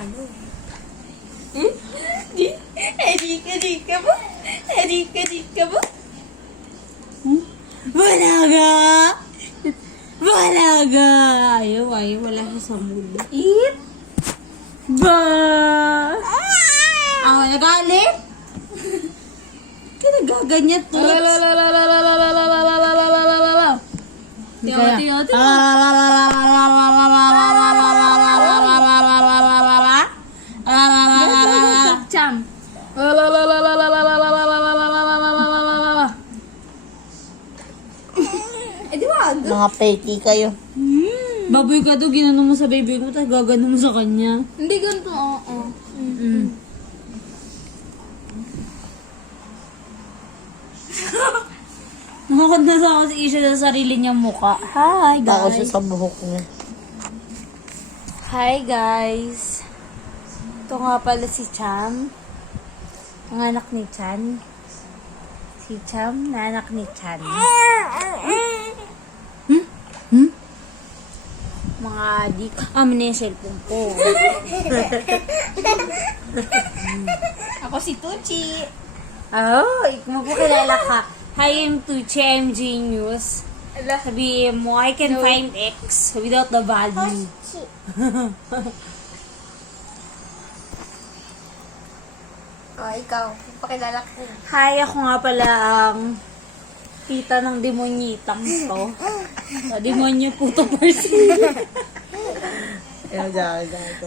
Tagalog. Erika mo? Erika mo? Balaga! Balaga! Ayaw, wala siya sa mood. Eat! Ba! Ako nagalit? Kaya nagaganyan to. Tiyo. Cham. Di ba? Mga peki kayo. Baboy ka to, ginano mo sa baby mo, tapos gagano mo sa kanya. Hindi ganito, oo. Nakakad na sa ako si Isha sa sarili niyang muka. Hi, guys. Ako siya sa buhok niya. Hi, guys. Ito nga pala si Cham. Ang anak ni Chan. Si Cham na anak ni Chan. Mga adik. Amin na yung cellphone ko. Ako si Tuchi. Oh, ikaw po kilala ka. Hi, I'm Tuchi, I'm Genius. Sabihin mo, I can find X without the value. Ikaw. Pakilala ko. Hi, ako nga pala ang tita ng demonyitang to. Demonyo puto person.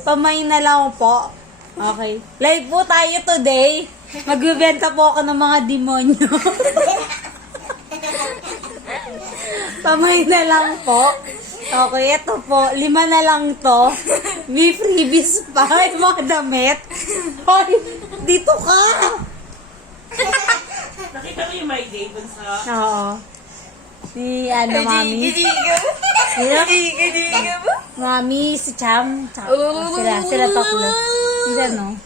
Pamay na lang po. Okay. Live po tayo today. Magbebenta po ako ng mga demonyo. Pamay na lang po. Okay, ito po. 5 na lang to. May freebies pa. May mga damit. Hoy, dito ka! Nakita mo yung my day dun sa... Oo. Si, mami. Mami, si Cham. Sila tatlo. Isa, no?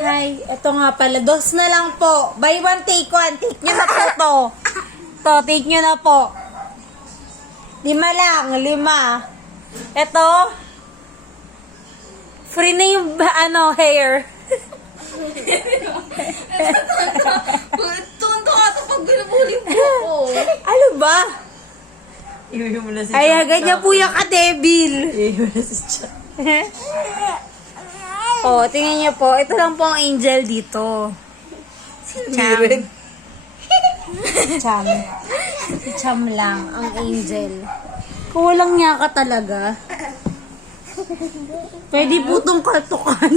Hi, ito nga pala. 2 na lang po. Buy 1, take 1. Take nyo na po to. To, take nyo na po. 5 lang. 5. Ito. Free na yung, hair. Tunto ka ito pag binubuli mo ko. Ano ba? Iwi mo na si Ay, ganyan po yung ka-debil. Iwi mo na si Chan. Oh, tingnan niyo po. Ito lang po ang angel dito. Si Cham. Cham. Si Cham lang ang angel. Kung walang niya ka talaga, pwede po itong kartukan.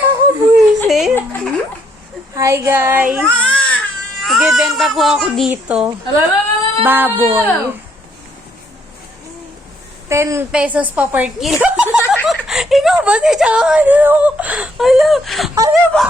Ako buwisit. Hi guys. Nagbebenta po ako dito. Baboy. 10 pesos pa per kilo. Ikaw ba si Cham? Ano ba?